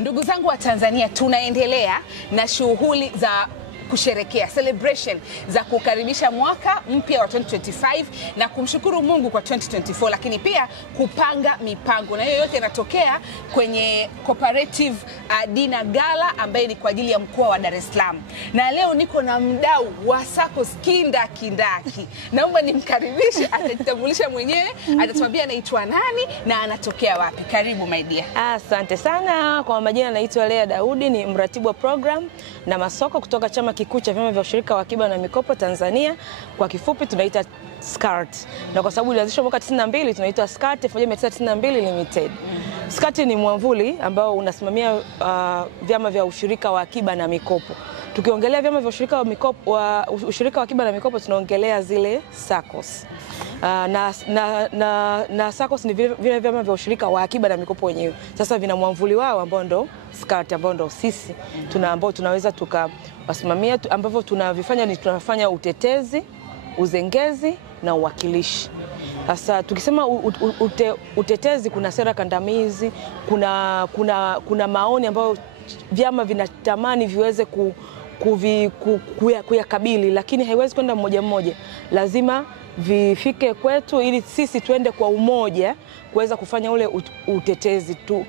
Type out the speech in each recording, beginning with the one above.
Ndugu zangu wa Tanzania, tunaendelea na shughuli za kusherekea celebration za kukaribisha mwaka mpya wa 2025 na kumshukuru Mungu kwa 2024, lakini pia kupanga mipango, na hiyo yote inatokea kwenye cooperative dinner gala ambaye ni kwa ajili ya mkoa wa Dar es Salaam. Na leo niko na mdau wa SACCOS kindakindaki. Naomba nimkaribishe, atajitambulisha mwenyewe, atatuambia anaitwa nani na anatokea wapi. Karibu my dear. Asante sana. Kwa majina naitwa Lea Daudi, ni mratibu wa program na masoko kutoka chama kikuu cha vyama vya ushirika wa akiba na mikopo Tanzania, kwa kifupi tunaita SCCART. Na kwa sababu ilianzishwa mwaka 92 tunaitwa SCCART 1992 Limited. SCCART ni mwamvuli ambao unasimamia vyama vya ushirika wa akiba na mikopo. Tukiongelea vyama vya ushirika wa mikopo ushirika wa akiba na mikopo tunaongelea zile SACCOS. Na SACCOS ni vile vyama vya ushirika wa akiba na mikopo wenyewe. Sasa vina mwamvuli wao ambao ndo SCCART, ambao ndo sisi ambao tunaweza tukawasimamia, ambavyo tunavifanya ni tunafanya utetezi, uzengezi na uwakilishi. Sasa tukisema utetezi, kuna sera kandamizi, kuna maoni ambayo vyama vinatamani viweze kuyakabili, lakini haiwezi kwenda mmoja mmoja. Lazima vifike kwetu ili sisi tuende kwa umoja kuweza kufanya ule utetezi tu.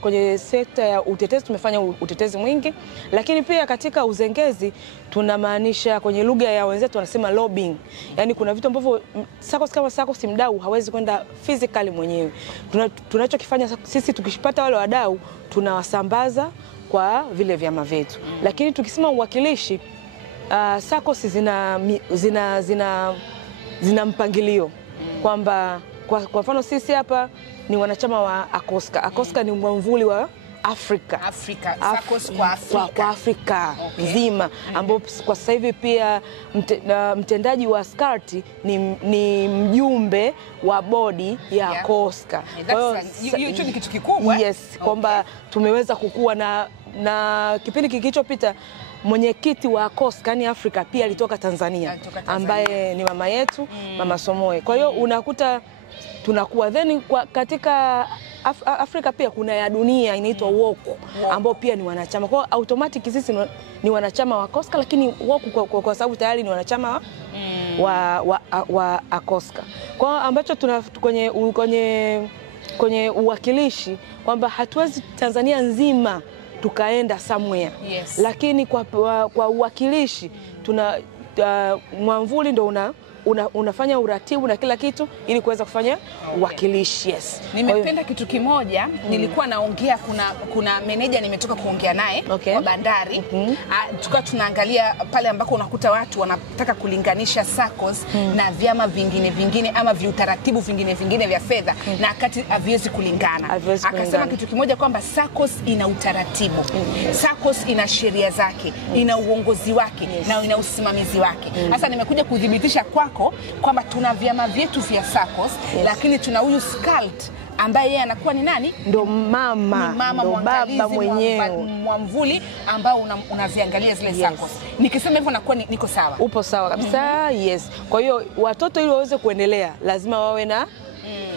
Kwenye sekta ya utetezi tumefanya utetezi mwingi, lakini pia katika uzengezi tunamaanisha, kwenye lugha ya wenzetu wanasema lobbying. Yaani kuna vitu ambavyo SACCOS kama SACCOS mdau hawezi kwenda physically mwenyewe. Tunachokifanya sisi, tukishipata wale wadau tunawasambaza kwa vile vyama vyetu. Lakini tukisema uwakilishi, SACCOS zina mpangilio kwamba kwa mfano sisi hapa ni wanachama wa ACOSCA. ACOSCA ni mwamvuli wa Afrika. SACCOS kwa Afrika nzima, ambao kwa sasa hivi pia mtendaji wa SCCART ni mjumbe wa bodi ya ACOSCA. Kwa hiyo hicho ni kitu kikubwa. Yes, kwamba tumeweza kukua na kipindi kilichopita mwenyekiti wa ACOSCA ni Afrika pia alitoka Tanzania, ambaye ni mama yetu, Mama Somoe. Kwa hiyo unakuta tunakuwa then katika Afrika pia kuna ya dunia inaitwa WOC ambao pia ni wanachama. Kwa hiyo automatic sisi ni wanachama wa ACOSCA, lakini WOC kwa sababu tayari ni wanachama wa ACOSCA. Kwa hiyo ambacho kwenye uwakilishi kwamba hatuwezi Tanzania nzima tukaenda somewhere. Yes. Lakini kwa uwakilishi mwamvuli ndo unafanya uratibu na kila kitu ili kuweza kufanya uwakilishi. Yes. Nimependa kitu kimoja, nilikuwa naongea, kuna meneja nimetoka kuongea naye kwa bandari. Tukawa tunaangalia pale ambako unakuta watu wanataka kulinganisha SACCOS na vyama vingine ama viutaratibu vingine vya fedha, na wakati haviwezi kulingana. Akasema kitu kimoja kwamba SACCOS ina utaratibu, SACCOS ina sheria zake, ina uongozi wake, na ina usimamizi wake. Sasa nimekuja kudhibitisha kwamba tuna vyama vyetu vya SACCOS, lakini tuna huyu SCCART ambaye yeye anakuwa ni nani? Ndo mama, ndo baba mwenyewe, mwamvuli ambao unaziangalia zile SACCOS. Nikisema hivyo nakuwa niko sawa? Upo sawa kabisa. Yes. Kwa hiyo watoto ili waweze kuendelea lazima wawe na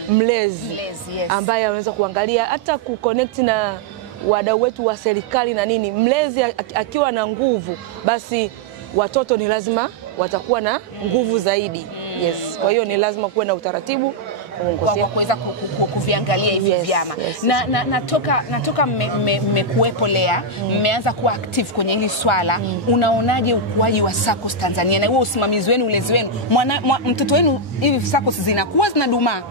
mlezi yes, ambaye anaweza kuangalia, hata kuconnect na wadau wetu wa serikali na nini. Mlezi akiwa na nguvu, basi watoto ni lazima watakuwa na nguvu zaidi. Yes. Kwa hiyo ni lazima kuwe na utaratibu kwa kuweza kuviangalia hivi vyama. Na natoka mmekuwepo Lea, mmeanza kuwa active kwenye hili swala. Unaonaje ukuaji wa SACCOS Tanzania na huo usimamizi wenu, ulezi wenu? Mtoto wenu, hivi SACCOS zinakuwa zinadumaa?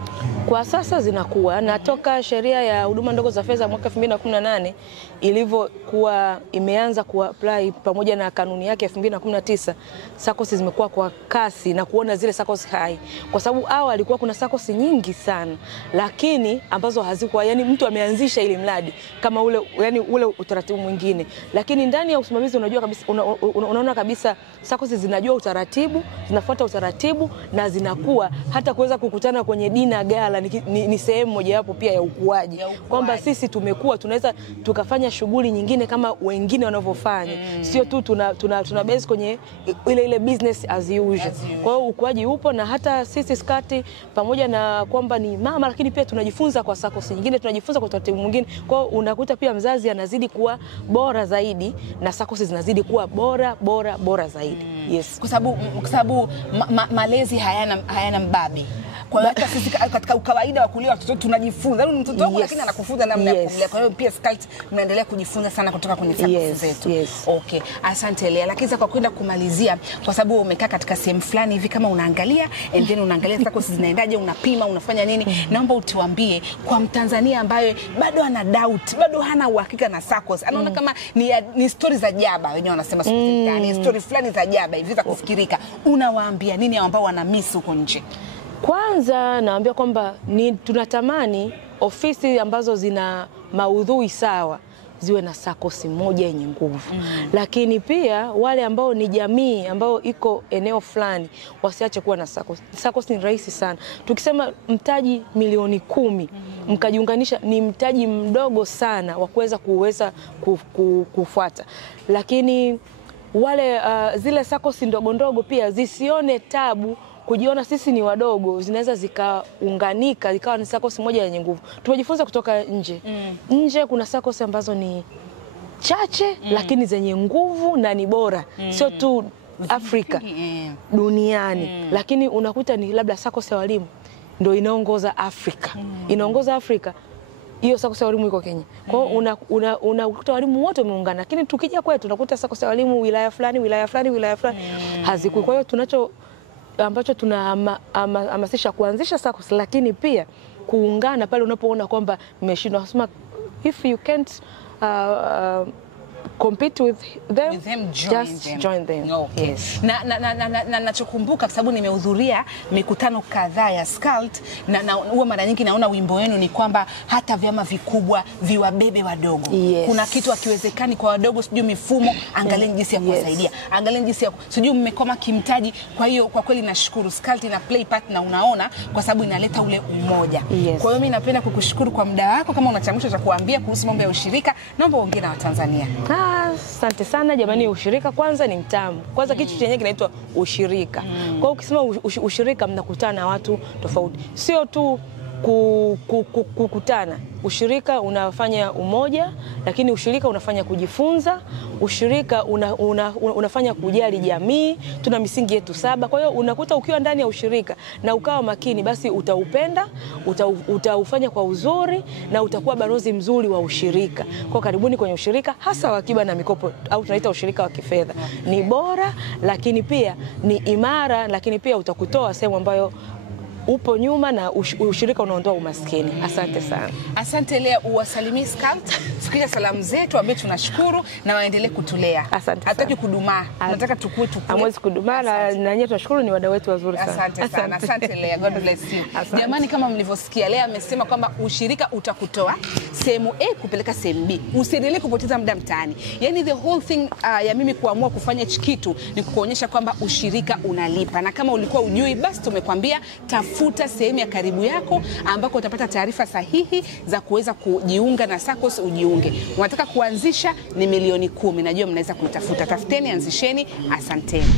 Kwa sasa zinakuwa. Natoka sheria ya huduma ndogo za fedha mwaka 2018 ilivyokuwa imeanza kuapply pamoja na kanuni yake 2019, SACCOS zimekuwa kwa kasi na kuona zile SACCOS hai. Kwa sababu awali alikuwa kuna SACCOS nyingi sana, lakini ambazo hazikuwa, yani mtu ameanzisha ile mradi kama ule utaratibu mwingine, lakini ndani ya usimamizi unajua kabisa, unaona kabisa SACCOS zinajua utaratibu, zinafuata utaratibu na zinakuwa hata kuweza kukutana kwenye dinner gala biashara ni sehemu mojawapo pia ya ukuaji. Kwamba sisi tumekuwa tunaweza tukafanya shughuli nyingine kama wengine wanavyofanya. Sio tu tuna base kwenye ile business as usual. Kwa hiyo ukuaji upo, na hata sisi Skati pamoja na kwamba ni mama, lakini pia tunajifunza kwa SACCOS nyingine, tunajifunza kwa taratibu mwingine. Kwa hiyo unakuta pia mzazi anazidi kuwa bora zaidi na SACCOS zinazidi kuwa bora zaidi. Yes. Kwa sababu malezi hayana mbabe. Kwa hiyo hata sisi katika ukawaida wa kulea watoto tunajifunza. Yaani mtoto wako lakini anakufunza namna ya kulea. Kwa hiyo pia Skati mnaendelea kujifunza sana kutoka kwenye SACCOS zetu. Okay. Asante Lea. Lakini kwa kwenda kumalizia, kwa sababu umekaa katika sehemu fulani hivi kama unaangalia and then unaangalia SACCOS zinaendaje, unapima, unafanya nini? Naomba utuambie kwa Mtanzania ambaye bado ana doubt, bado hana uhakika na SACCOS. Anaona kama ni stories za jaba, wenyewe wanasema ni story fulani za jaba hivi za kufikirika. Unawaambia nini ambao wana miss huko nje? Kwanza naambia kwamba tunatamani ofisi ambazo zina maudhui sawa ziwe na SACCOS moja yenye nguvu. Lakini pia wale ambao ni jamii ambao iko eneo fulani wasiache kuwa na SACCOS. SACCOS ni rahisi sana. Tukisema mtaji milioni 10 mkajiunganisha, ni mtaji mdogo sana wa kuweza kufuata. Lakini wale zile SACCOS ndogo pia zisione tabu kujiona sisi ni wadogo, zinaweza zikaunganika zikawa ni SACCOS moja yenye nguvu. Tumejifunza kutoka nje. Nje kuna SACCOS ambazo ni chache lakini zenye nguvu na ni bora. Sio tu Afrika, duniani. Lakini unakuta ni labda SACCOS ya walimu ndio inaongoza Afrika. Inaongoza Afrika. Hiyo SACCOS ya walimu iko Kenya. Kwa hiyo unakuta walimu wote wameungana. Lakini tukija kwetu tunakuta SACCOS ya walimu wilaya fulani hazikui. Kwa hiyo ambacho tunahamasisha kuanzisha SACCOS, lakini pia kuungana pale unapoona kwamba mmeshindwa. Nasema if you can't compete with them, just join them. Okay. Yes. Na nachokumbuka kwa sababu nimehudhuria mikutano kadhaa ya SCCULT na huwa mara nyingi naona wimbo wenu ni kwamba hata vyama vikubwa viwabebe wadogo. Kuna kitu hakiwezekani kwa wadogo, sijui mifumo, angalieni jinsi ya kuwasaidia. Angalieni jinsi ya sijui mmekoma kimtaji. Kwa hiyo kwa kweli nashukuru SCCULT ina play part, na unaona kwa sababu inaleta ule umoja. Kwa hiyo mimi napenda kukushukuru kwa muda wako. Kama una changamoto za kuambia kuhusu mambo ya ushirika, naomba uongee na Watanzania. Asante sana jamani. Ushirika kwanza ni mtamu. Kwanza kitu chenyewe kinaitwa ushirika. Kwa hiyo ukisema ushirika, mnakutana na watu tofauti. Sio tu kukutana. Ushirika unafanya umoja, lakini ushirika unafanya kujifunza. Ushirika unafanya kujali jamii. Tuna misingi yetu 7. Kwa hiyo unakuta ukiwa ndani ya ushirika na ukawa makini, basi utaupenda, utaufanya kwa uzuri na utakuwa balozi mzuri wa ushirika. Kwa karibuni kwenye ushirika, hasa wa akiba na mikopo au tunaita ushirika wa kifedha. Ni bora, lakini pia ni imara, lakini pia utakutoa sehemu ambayo upo nyuma, na ushirika unaondoa umaskini. Asante sana. Asante Lea, uwasalimie SCCULT. Sikia salamu zetu, ambao tunashukuru na waendelee kutulea. Hataki kudumaa. Nataka tukue. Hamwezi kudumaa, na nyinyi tunashukuru, ni wadau wetu wazuri sana. Asante sana. Asante Lea. God bless you. Jamani, kama mlivyosikia, Lea amesema kwamba ushirika utakutoa sehemu A kupeleka sehemu B. Usiendelee kupoteza muda mtaani. Yaani the whole thing ya mimi kuamua kufanya kitu ni kukuonyesha kwamba ushirika unalipa. Na kama ulikuwa ujui, basi tumekwambia tafuta sehemu ya karibu yako ambako utapata taarifa sahihi za kuweza kujiunga na SACCOS ujiunge. Unataka kuanzisha, ni milioni 10. Najua mnaweza kuitafuta. Tafuteni, anzisheni. Asanteni.